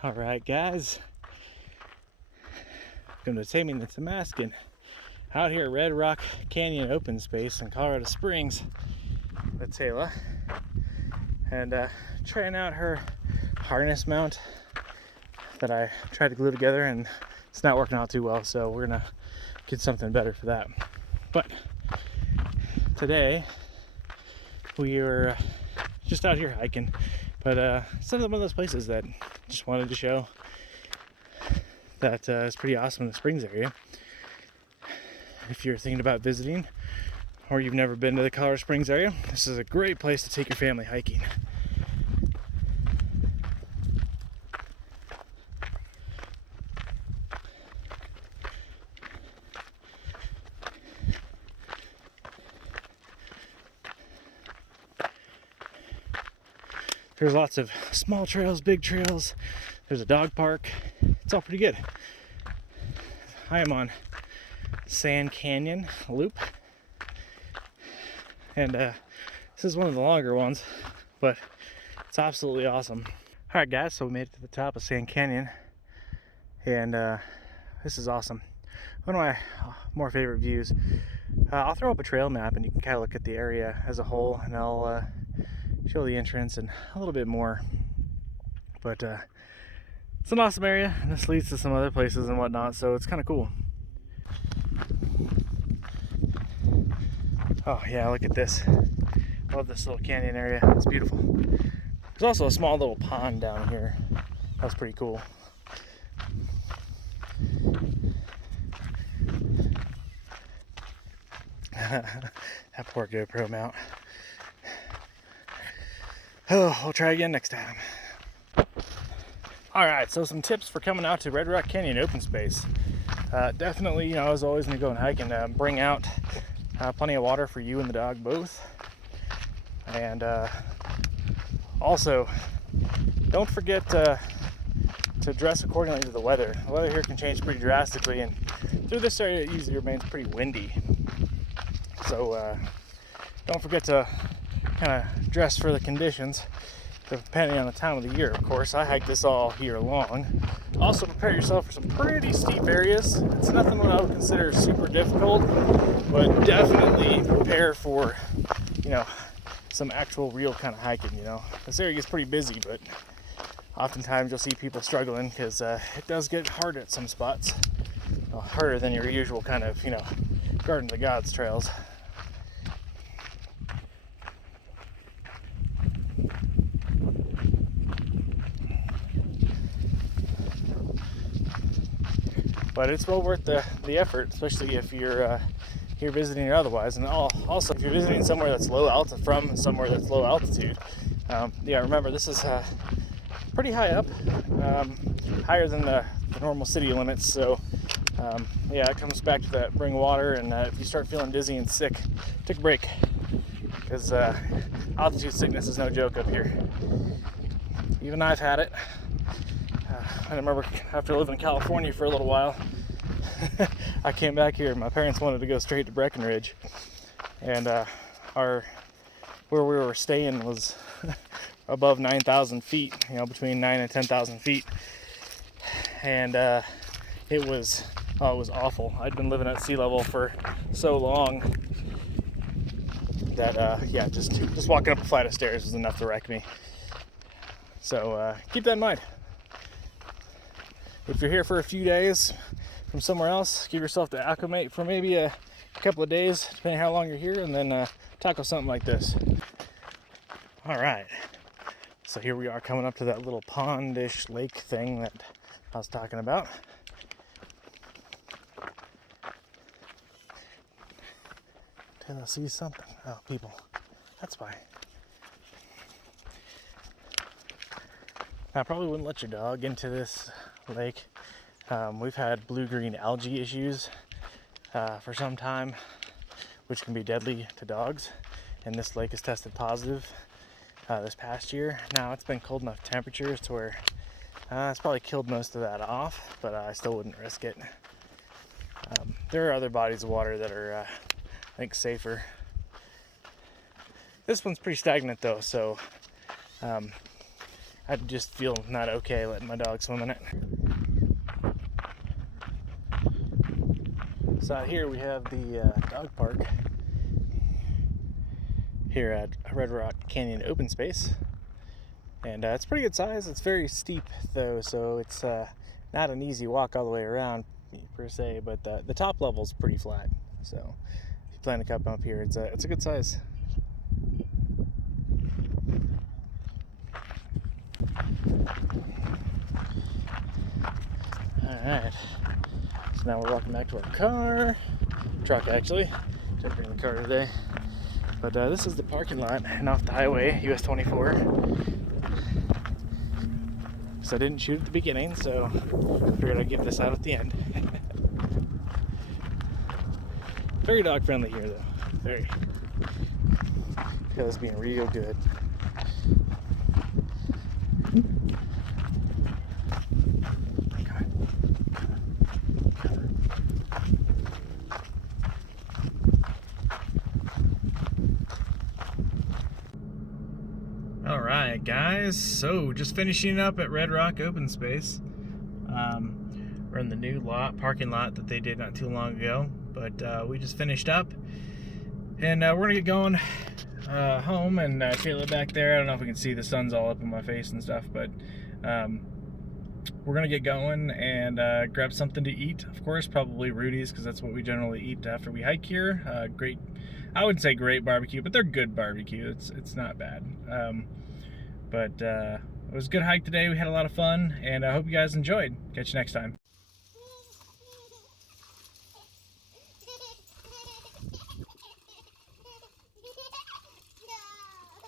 All right, guys. Welcome to Taming the Temascan. Out here at Red Rock Canyon Open Space in Colorado Springs with Taylor. And trying out her harness mount that I tried to glue together, and it's not working out too well, so we're gonna get something better for that. But today we are just out here hiking, but it's one of those places that just wanted to show that it's pretty awesome in the Springs area. If you're thinking about visiting or you've never been to the Colorado Springs area, this is a great place to take your family hiking. There's lots of small trails, big trails. There's a dog park. It's all pretty good. I am on Sand Canyon Loop, and this is one of the longer ones, but it's absolutely awesome. All right, guys, so we made it to the top of Sand Canyon, and this is awesome. One of my more favorite views. I'll throw up a trail map, and you can kind of look at the area as a whole, and I'll show the entrance and a little bit more. But it's an awesome area, and this leads to some other places and whatnot, so it's kind of cool. Oh yeah, look at this. I love this little canyon area. It's beautiful. There's also a small little pond down here. That's pretty cool. That poor GoPro mount. Oh, we'll try again next time. Alright, so some tips for coming out to Red Rock Canyon Open Space. Definitely, as always, when you go and hike, and bring out plenty of water for you and the dog both. And also, don't forget to dress accordingly to the weather. The weather here can change pretty drastically, and through this area it usually remains pretty windy. So don't forget to kind of dress for the conditions, depending on the time of the year. Of course, I hike this all year long. Also, prepare yourself for some pretty steep areas. It's nothing what I would consider super difficult, but definitely prepare for, some actual real kind of hiking. This area gets pretty busy, but oftentimes you'll see people struggling because it does get hard at some spots. Harder than your usual kind of, Garden of the Gods trails. But it's well worth the effort, especially if you're here visiting or otherwise. And also, if you're visiting somewhere that's low altitude, remember this is pretty high up, higher than the normal city limits. So it comes back to that bring water, and if you start feeling dizzy and sick, take a break, because altitude sickness is no joke up here. Even I've had it. I remember after living in California for a little while, I came back here. My parents wanted to go straight to Breckenridge, and where we were staying was above 9,000 feet, between 9 and 10,000 feet, and it was awful. I'd been living at sea level for so long that just walking up a flight of stairs was enough to wreck me. So keep that in mind. If you're here for a few days from somewhere else, give yourself to acclimate for maybe a couple of days, depending how long you're here, and then tackle something like this. All right, so here we are coming up to that little pondish lake thing that I was talking about. Taylor sees something. Oh, people. That's why. I probably wouldn't let your dog into this lake. We've had blue-green algae issues for some time, which can be deadly to dogs, and this lake has tested positive this past year. Now, it's been cold enough temperatures to where it's probably killed most of that off, but I still wouldn't risk it. There are other bodies of water that are, I think, safer. This one's pretty stagnant though, so I just feel not okay letting my dog swim in it. So out here we have the dog park here at Red Rock Canyon Open Space, and it's pretty good size. It's very steep though, so it's not an easy walk all the way around per se, but the top level is pretty flat, so if you plan to come up here, it's a good size. Alright, so now we're walking back to our truck actually. Didn't bring the car today. But this is the parking lot and off the highway, US 24. So I didn't shoot at the beginning, so I figured I'd give this out at the end. Very dog friendly here though, very. I feel this being real good. Alright guys, so just finishing up at Red Rock Open Space. We're in the new parking lot that they did not too long ago, but we just finished up, and we're gonna get going home. And Kayla back there, I don't know if we can see, the sun's all up in my face and stuff, but we're gonna get going and grab something to eat. Of course, probably Rudy's, because that's what we generally eat after we hike here. Great, I wouldn't say great barbecue, but they're good barbecue. It's not bad. But it was a good hike today. We had a lot of fun, and I hope you guys enjoyed. Catch you next time.